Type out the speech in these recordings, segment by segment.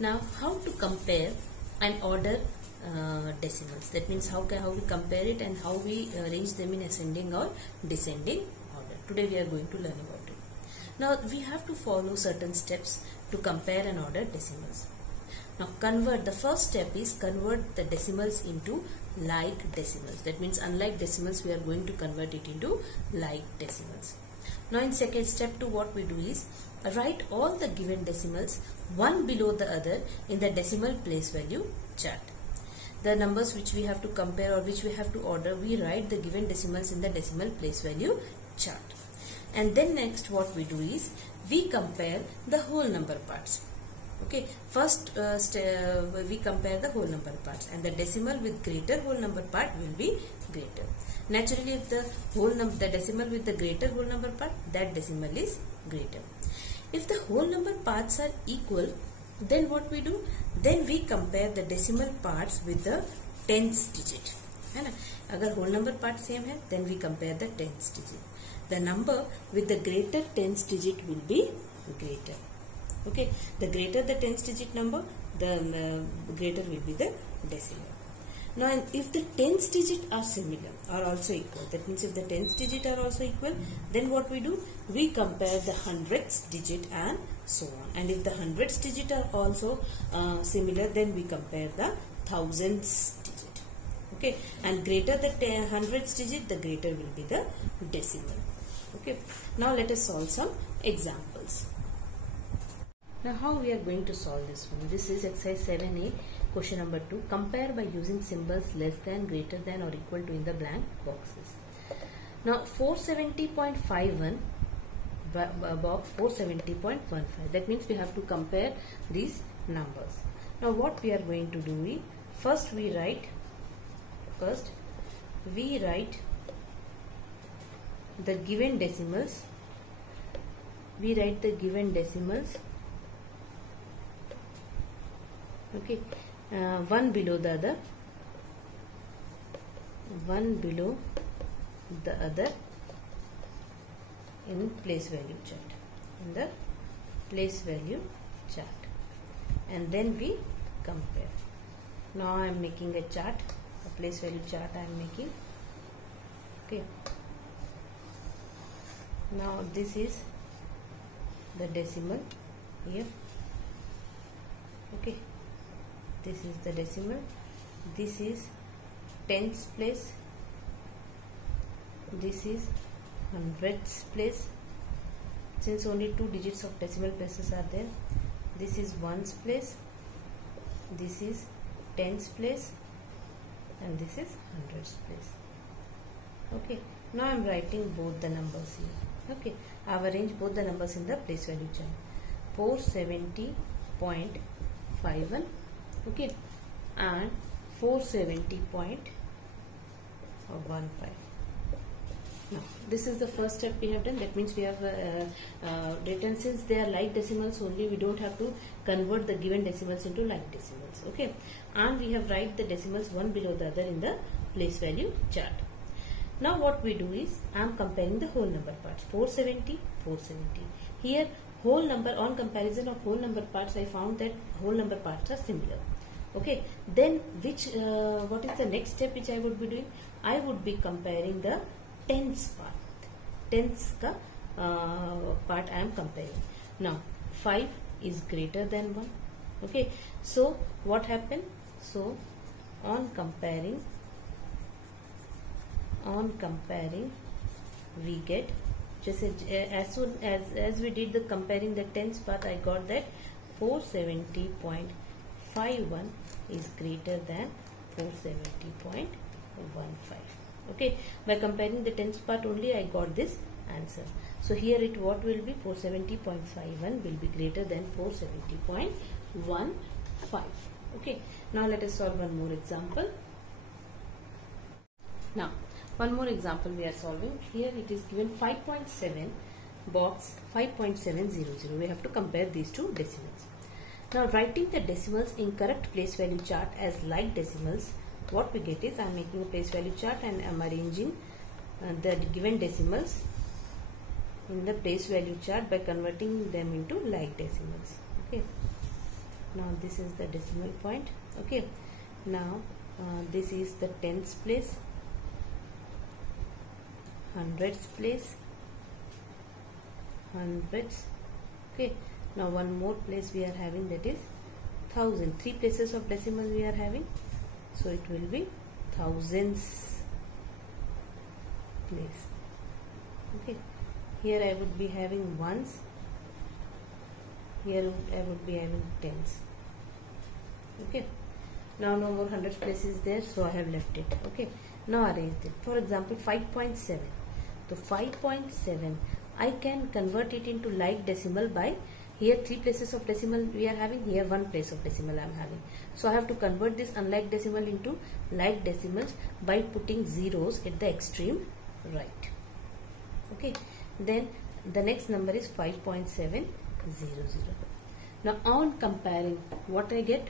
Now, how to compare and order decimals? That means how we compare it and how we arrange them in ascending or descending order. Today we are going to learn about it. Now, we have to follow certain steps to compare and order decimals. Now, the first step is convert the decimals into like decimals. That means unlike decimals, we are going to convert it into like decimals. Now, in second step 2, what we do is write all the given decimals one below the other in the decimal place value chart. The numbers which we have to compare or which we have to order, we write the given decimals in the decimal place value chart. And then next what we do is we compare the whole number parts. Okay, first we compare the whole number parts, and the decimal with greater whole number part will be greater. Naturally, if the decimal with the greater whole number part, that decimal is greater. If the whole number parts are equal, then what we do? Then we compare the decimal parts with the tens digit. है ना? अगर whole number part same है, then we compare the tens digit. The number with the greater tens digit will be greater. Okay, the greater the tens digit number, the greater will be the decimal. Now, if the tens digit are similar or also equal, that means if the tens digit are also equal, then what we do? We compare the hundredths digit and so on. And if the hundredths digit are also similar, then we compare the thousands digit. Okay, and greater the hundredths digit, the greater will be the decimal. Okay, now let us solve some examples. Now, how we are going to solve this one? This is exercise 7A, question number 2. Compare by using symbols less than, greater than or equal to in the blank boxes. Now, 470.51 box 470.15. That means we have to compare these numbers. Now, what we are going to do is, first we write the given decimals. We write the given decimals. Okay, one below the other, in place value chart, and then we compare. Now I am making a chart, a place value chart I am making. Okay, now this is the decimal here. Okay, this is the decimal, this is tens place, this is hundredths place, since only 2 digits of decimal places are there. This is ones place, this is tens place, and this is hundredths place. Okay, now I am writing both the numbers here. Okay, I have arranged both the numbers in the place value chart. 470.51, okay, and 470.15. Now, this is the first step we have done. That means we have written, since they are like decimals only, we don't have to convert the given decimals into like decimals. Okay, and we have write the decimals one below the other in the place value chart. Now what we do is, I am comparing the whole number parts. 470, 470. Here whole number, on comparison of whole number parts, I found that whole number parts are similar. Okay, then what is the next step which I would be doing? I would be comparing the tens part. Tens ka part I am comparing. Now 5 is greater than 1. Okay, so what happened? So on comparing we get, just as soon as we did the comparing the tens part, I got that 470.51 is greater than 470.15. Okay, by comparing the tens part only, I got this answer. So here what will be? 470.51 will be greater than 470.15. Okay, now let us solve one more example. Now, one more example we are solving. Here it is given 5.7 box 5.700. We have to compare these two decimals. Now, writing the decimals in correct place value chart as like decimals, what we get is, I am making a place value chart and I am arranging the given decimals in the place value chart by converting them into like decimals. Okay. Now this is the decimal point. Okay, now this is the tens place, hundreds place, hundreds. Okay, now one more place we are having, that is thousand. 3 places of decimal we are having, so it will be thousands place. Okay, here I would be having ones, here I would be having tens. Okay, now no more hundreds place is there, so I have left it. Okay, now arrange it. For example, 5.7. So 5.7 I can convert it into like decimal by, here 3 places of decimal we are having, here 1 place of decimal I am having. So I have to convert this unlike decimal into like decimals by putting zeros at the extreme right. Okay, then the next number is 5.700. Now on comparing, what I get?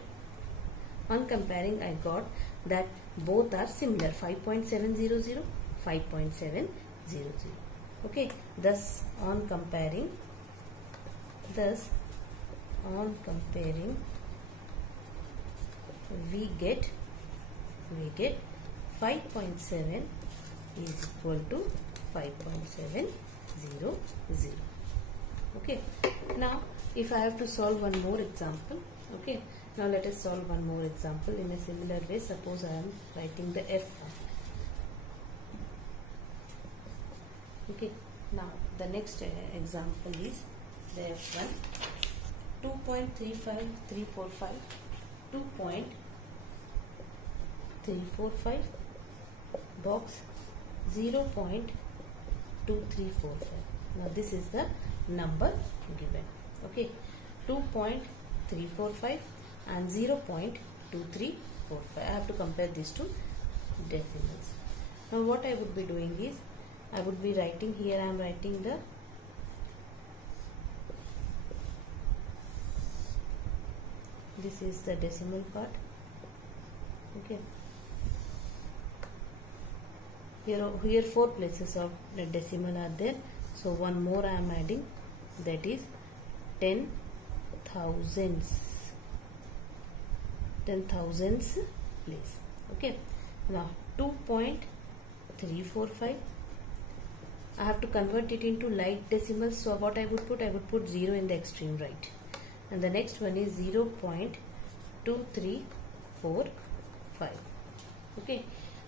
On comparing, I got that both are similar, 5.700, 5.700. Okay, thus on comparing, we get 5.7 is equal to 5.700. Okay, now if I have to solve one more example. Okay, now let us solve one more example in a similar way. Suppose I am writing the F1. Okay, now the next example is the F1. 2.35345, 2.345, box 0.2345. Now this is the number given. Okay, 2.345 and 0.2345. I have to compare these two decimals. Now what I would be doing is, I would be writing here, I am writing the this is the decimal part. Okay, here 4 places of the decimal are there, so one more I am adding, that is 10 thousands place. Okay, now 2.345 I have to convert it into like decimals, so what I would put 0 in the extreme right, and the next one is 0.2345. Okay,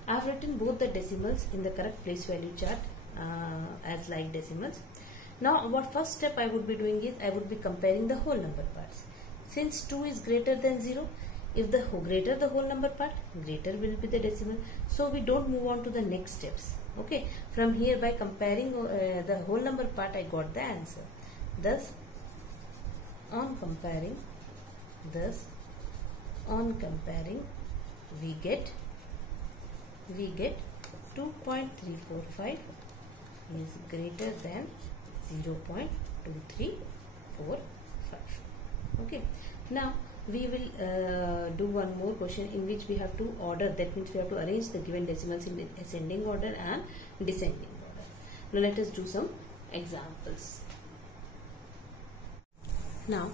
I have written both the decimals in the correct place value chart as like decimals. Now what first step I would be doing is, I would be comparing the whole number parts. Since 2 is greater than 0, if the greater the whole number part, greater will be the decimal. So we don't move on to the next steps. Okay, from here by comparing the whole number part, I got the answer. Thus on comparing we get 2.345 is greater than 0.2345. Okay, now we will do one more question in which we have to order, that means we have to arrange the given decimals in ascending order and descending order. Now let us do some examples. Now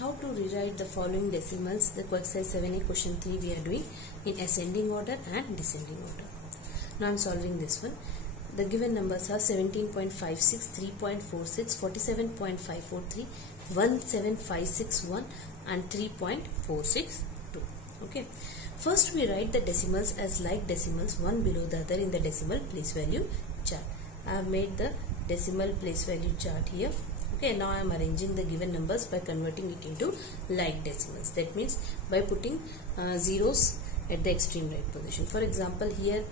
how to rewrite the following decimals, the exercise 7a question 3 we are doing in ascending order and descending order. Now I am solving this one. The given numbers are 17.56, 3.46, 47.543, 17561 and 3.462. Okay, first we write the decimals as like decimals, one below the other in the decimal place value chart. I have made the decimal place value chart here. Okay, now I am arranging the given numbers by converting it into like decimals. That means by putting zeros at the extreme right position. For example, here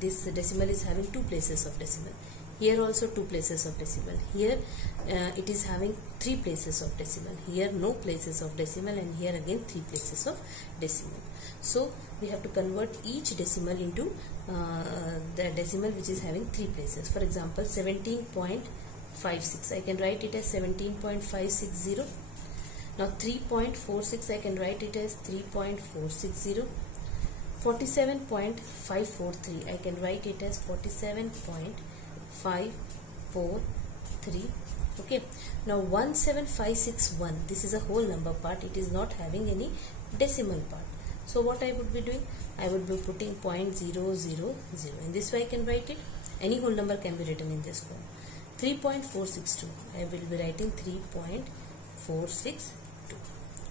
this decimal is having 2 places of decimal. Here also 2 places of decimal. Here it is having 3 places of decimal. Here no places of decimal, and here again 3 places of decimal. So we have to convert each decimal into the decimal which is having 3 places. For example, 17.56, I can write it as 17.560. Now 3.46, I can write it as 3.460. 47.543, I can write it as 47.543. Okay, now 17561, this is a whole number part, it is not having any decimal part. So what I would be doing, I would be putting 0.000. In this way I can write it. Any whole number can be written in this form. 3.462, I will be writing 3.462.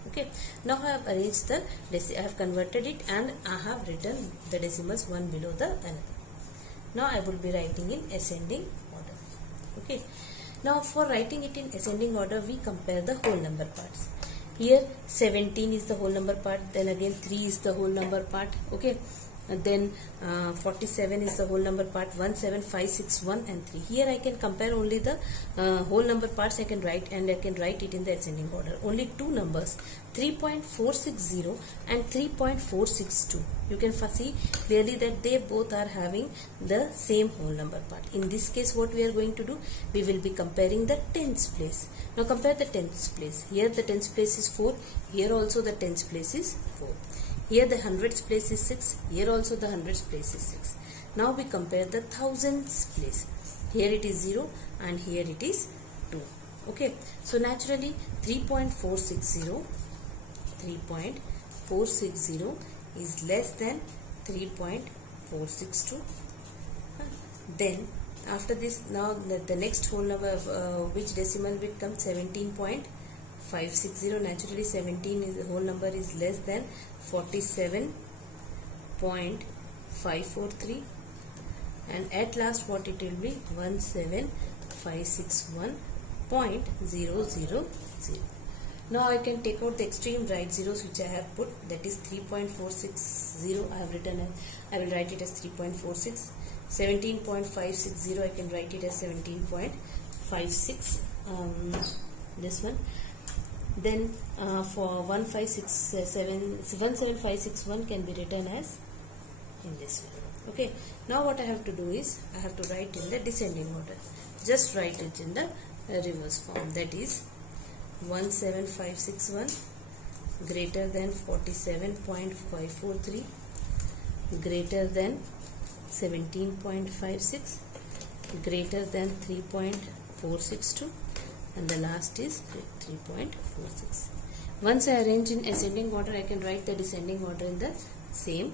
Okay, now I have arranged the I have converted it and I have written the decimals one below the another. Now I will be writing in ascending order. Okay, now for writing it in ascending order, we compare the whole number parts. Here 17 is the whole number part, then again 3 is the whole number part. Okay, and then 47 is the whole number part, 17561 and 3. Here I can compare only the whole number parts. I can write, and I can write it in the ascending order. Only two numbers, 3.460 and 3.462. You can see clearly that they both are having the same whole number part. In this case, what we are going to do, we will be comparing the tens place. Now compare the tens place. Here the tens place is 4. Here also the tens place is 4. Here the hundreds place is 6. Here also the hundreds place is 6. Now we compare the thousands place. Here it is 0 and here it is 2. Okay. So naturally 3.460 is less than 3.462. Then after this, now the next whole number, which decimal will come, 17.560. Naturally 17 is the whole number is less than 47.543, and at last what it will be, 17561.000. Now I can take out the extreme right zeros which I have put, that is 3.460. I have written, I will write it as 3.46. 17.560 I can write it as 17.56. This one. Then for 17561 can be written as in this way. Okay. Now what I have to do is, I have to write in the descending order. Just write it in the reverse form. That is 17561 greater than 47.543 greater than 17.56 greater than 3.462, and the last is 3.46. Once I arrange in ascending order, I can write the descending order in the same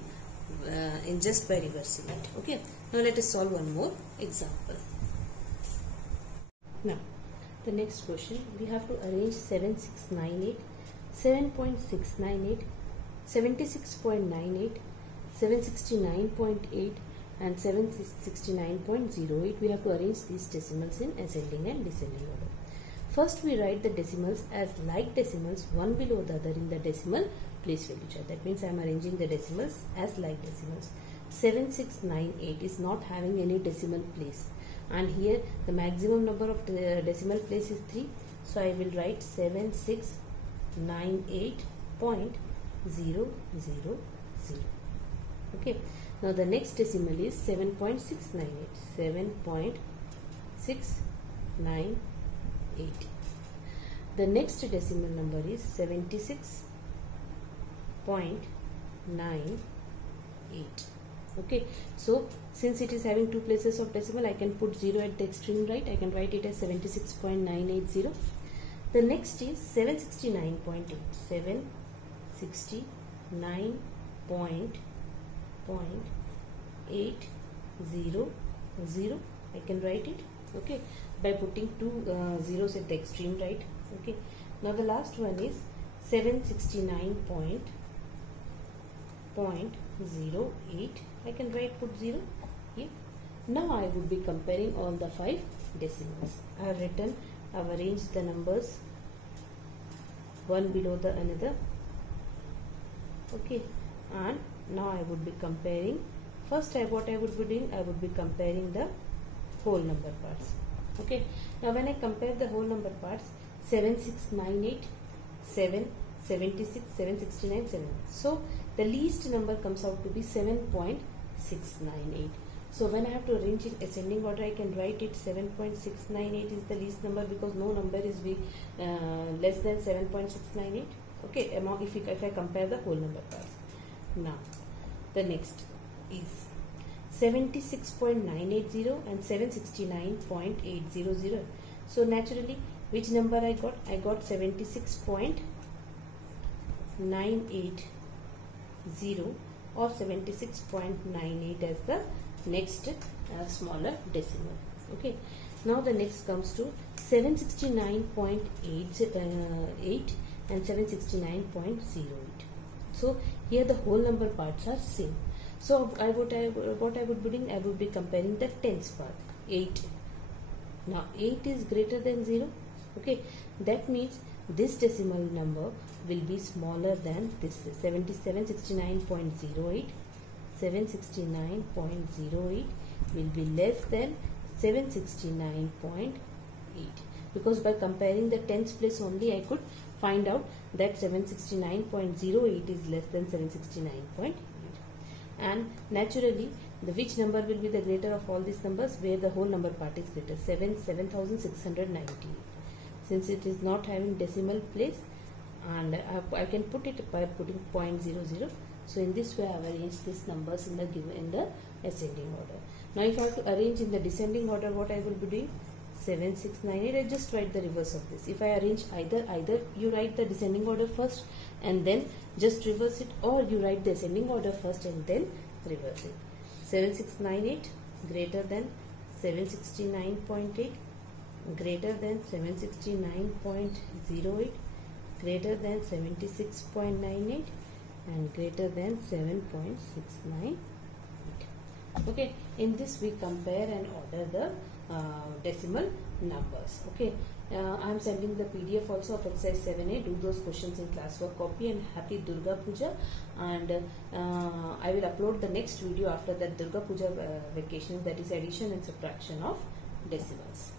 in just by reversing it. Okay. Now let us solve one more example. Now the next question, we have to arrange 7698, 7.698, 76.98, 769.8 and 769.08. We have to arrange these decimals in ascending and descending order. First we write the decimals as like decimals, one below the other in the decimal place value. That means I am arranging the decimals as like decimals. 7698 is not having any decimal place, and here the maximum number of the decimal place is 3. So I will write 7698.000. Okay. Now the next decimal is 7.698. 7.698. The next decimal number is 76.98. Okay. So since it is having two places of decimal, I can put 0 at the extreme right. I can write it as 76.980. The next is 769.8. 769.800. I can write it. Okay, by putting two zeros at the extreme right. Okay. Now the last one is 769.08. I can put 0 here. Now I would be comparing all the 5 decimals. I have arranged the numbers one below the another. Okay, and now I would be comparing. First, what I would be doing, I would be comparing the whole number parts. Okay, now when I compare the whole number parts, 7698, 776, 769, 7. So the least number comes out to be 7.698. So when I have to arrange in ascending order, I can write it 7.698 is the least number, because no number is less than 7.698. Okay, if I compare the whole number parts. Now the next is 76.980 and 769.800. So naturally, which number I got? I got 76.980 or 76.98 as the next smaller decimal. Okay. Now the next comes to 769.8 and 769.08. So here the whole number parts are same. So what I would be doing, I would be comparing the tens part. 8. Now 8 is greater than 0. Okay, that means this decimal number will be smaller than this. 769.08. 769.08 will be less than 769.8, because by comparing the tens place only I could find out that 769.08 is less than 769.8. And naturally, which number will be the greater of all these numbers, where the whole number part is greater? 7698. Since it is not having decimal place, and I can put it by putting 0.00. So in this way I have arranged these numbers in the ascending order. Now if I have to arrange in the descending order, what I will be doing? 7698. I just write the reverse of this. If I arrange either you write the descending order first and then just reverse it, or you write the ascending order first and then reverse it. 7698 greater than 769.8, greater than 769.08, greater than 76.98, and greater than 7.698. Okay, in this we compare and order the decimal numbers. Okay, I am sending the PDF also of exercise 7A. Do those questions in classwork copy, and happy Durga Puja. And I will upload the next video after that Durga Puja vacations, that is addition and subtraction of decimals.